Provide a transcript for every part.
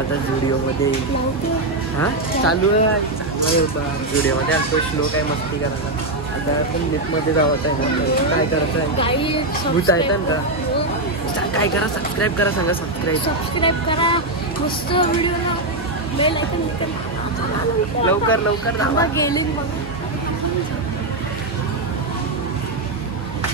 आता व्हिडिओमध्ये. हां चालू आहे व्हिडिओमध्ये आलतो श्लो काय मस्ती करायला. आता आपण लिफ्टमध्ये जावत आहे ना, काय करायचं आहे बुचायचं का काय करा, सबस्क्राईब करा, सांगा सबस्क्राईब करा, मस्त व्हिडिओला बेल आयकॉन लवकर लवकर दाबा. गेले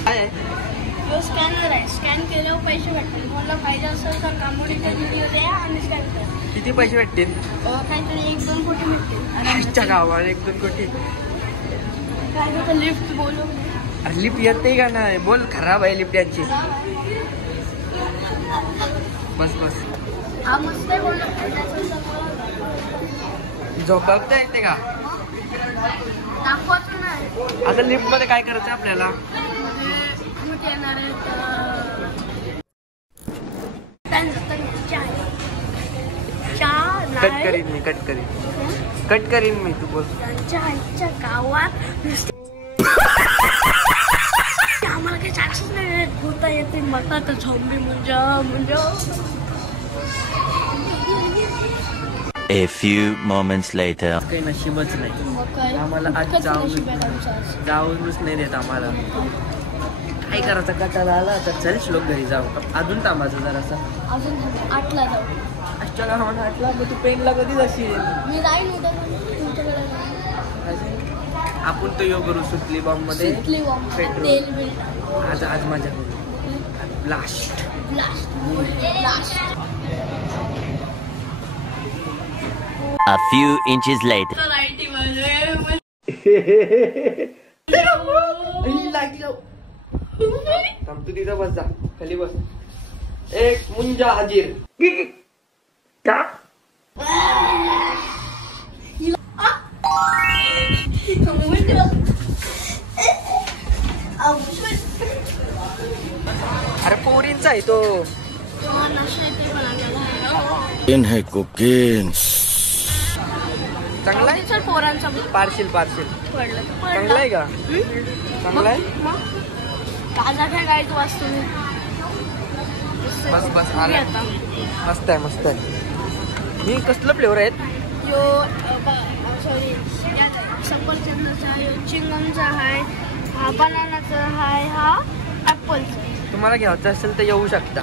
काय स्कॅनर आहे, स्कॅन केल्यावर पैसे भेटतील. मला पाहिजे असेल तर कांबोडीचा व्हिडिओ द्या आणि स्कॅन करा. किती पैसे भेटतील? काहीतरी 1-2 कोटी भेटतील. गावाला 1-2 कोटी काय होतं? लिफ्ट बोलव. लिफ्ट येत नाही का नाही? बोल खराब आहे लिफ्ट यांची. बस बस झोपता येते का? आता लिफ्ट मध्ये काय करायचं आपल्याला? कट करीन मी तू बोल. त्यांच्या गावात आम्हाला काही चान्सेस नाही होता येते. मग तर झोंबी म्हणजे A few moments later. काही नशीबच नाही आम्हाला. आज जाऊनच नाही देत आम्हाला. काय करायचं? कटाला आला तर चल श्लोक घरी जाऊ. अजून थांबायचं जरासा. अजून 8ला जाऊ. 8च्या गावाला 8ला. मग तू पेनला कधी जाशील? मी जाईन उद्या तुमच्याकडे. आपण तो योग करू सुटली बॉम्ब मध्ये पेट्रोल. आज माझ्या blast. A few inches later. थांब तू तिथं बस, जा खाली बस. एक मुंजा हाजीर. अरे पोरींचा आहे तो. है कोकेन. चांगला आहे पोरांचा. पार्सल चांगला आहे का? चांगला आहे. काय तू वाचतो. बस बस मस्त आहे. ही कसलं फ्लेवर आहेत? यो सॉरी सफरचंदाचा आहे, चिंगमचा आहे, हा बनानाचा आहे, हा ॲपलचा. तुम्हाला घ्यायचं असेल तर येऊ शकता.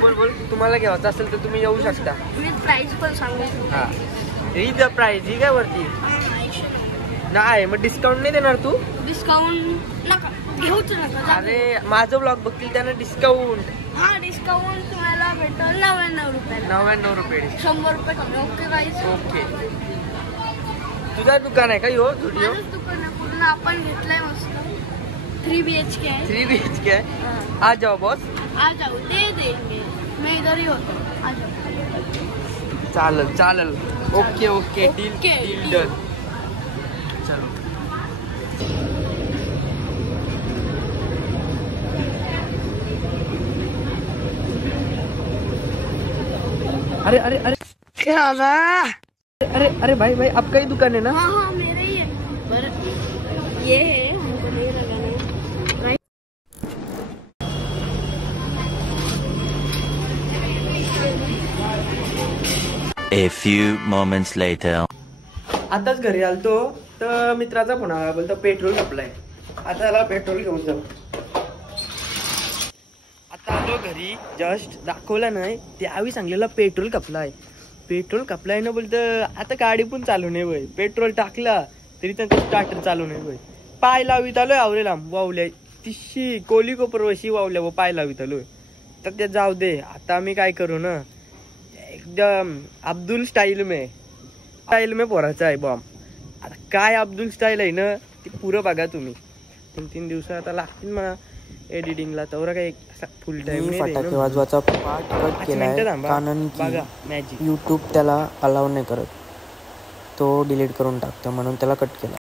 बोल तुम्हाला घ्यायचं असेल तर तुम्ही येऊ शकता. मी प्राइस पण सांगू. हा ही द प्राइस ही काय वरती नाही. मग डिस्काउंट नाही देणार तू? डिस्काउंट नका घेऊच नका. अरे माझं ब्लॉग बघतील त्यांना डिस्काउंट. हा डिस्काउंट तुम्हाला भेटेल 99 रुपये. 99 रुपये. 100 रुपये कमी. ओके गाईस. ओके. तुझा दुकान आहे का यो स्टुडिओ? दुकान आहे पूर्ण. आपण घेतलंय मस्त. 3 BHK आहे. 3 BHK आहे. आ जाओ बॉस. आ जाओ दे देंगे. मैं इधर ही होता. आ जाओ. चालेल. Okay deal done. चलो. अरे क्या अरे भाई आपका ही दुकान है ना? हाँ मेरे ही है. ये है हमको नहीं लगाना. A few moments later. आताच घरी आलतो तर मित्राचा फोन आला. बोलतो पेट्रोल संपलाय. आता त्याला पेट्रोल घेऊन जाऊ. आता आलो घरी. जस्ट दाखवलं नाही त्यावेळी सांगलेला पेट्रोल कपलाय ना. बोलतं आता गाडी पण चालू नाही वय. पेट्रोल टाकला तरी त्यांचं स्टार्टर चालू नाही वय. पाय लावित आलोय आवरेला वावल्या तिशी कोली कोपरवशी वावल्या व पाय लावित आलोय. तर ते जाऊ दे. आता आम्ही काय करू ना एकदम अब्दुल स्टाईल में पोराचा आहे बॉम्ब. आता काय अब्दुल स्टाईल आहे ना ती पुरं बघा तुम्ही. 3 दिवस आता लागतील मला एडिटिंगला. तर काही फुल टाइम फटाके वाजवायचा पार्ट कट केलाय कारण की यूट्यूब त्याला अलाव नाही करत. तो डिलीट करून टाकतो म्हणून त्याला कट केला.